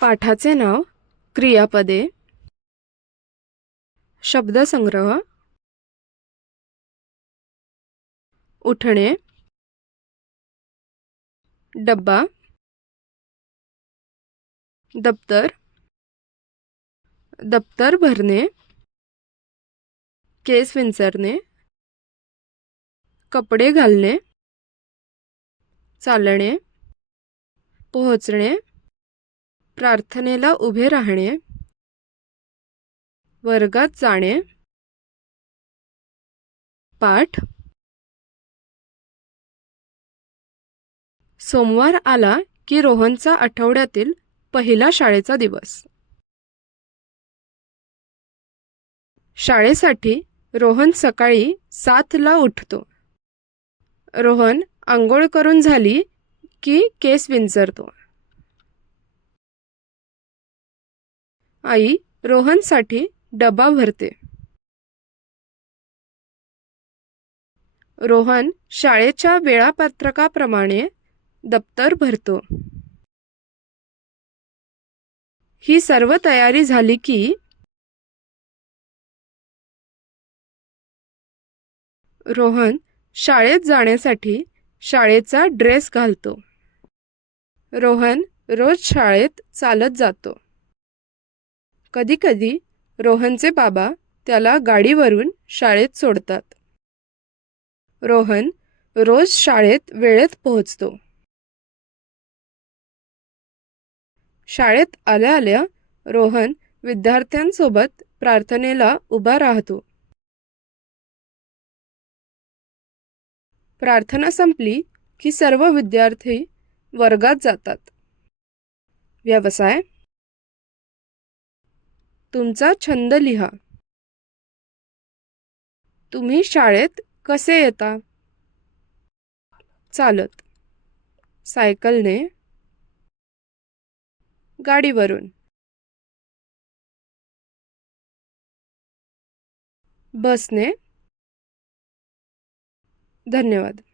पाठाचे नाव क्रियापदे शब्दसंग्रह उठणे डब्बा दप्तर दप्तर भरणे केस विंचरणे कपडे घालणे चालणे पोहोचणे प्रार्थनेला उभे राहणे वर्गात जाणे पाठ सोमवार आला की रोहनचा आठवड्यातील पहिला शाळेचा दिवस. शाळेसाठी रोहन सकाळी 7ला उठतो. रोहन आंघोळ करून झाली की केस विंचरतो. आई रोहनसाठी डबा भरते. रोहन शाळेच्या वेळापत्रकाप्रमाणे दप्तर भरतो. ही सर्व तयारी झाली की रोहन शाळेत जाण्यासाठी शाळेचा ड्रेस घालतो. रोहन रोज शाळेत चालत जातो. कधीकधी रोहनचे बाबा त्याला गाडीवरून शाळेत सोडतात. रोहन रोज शाळेत वेळेत पोहोचतो. शाळेत आल्या आल्या रोहन विद्यार्थ्यांसोबत प्रार्थनेला उभा राहतो. प्रार्थना संपली की सर्व विद्यार्थी वर्गात जातात. व्यवसाय तुमचा छंद लिहा. तुम्ही शाळेत कसे येता? चालत, सायकलने, गाडीवरून, बसने. धन्यवाद.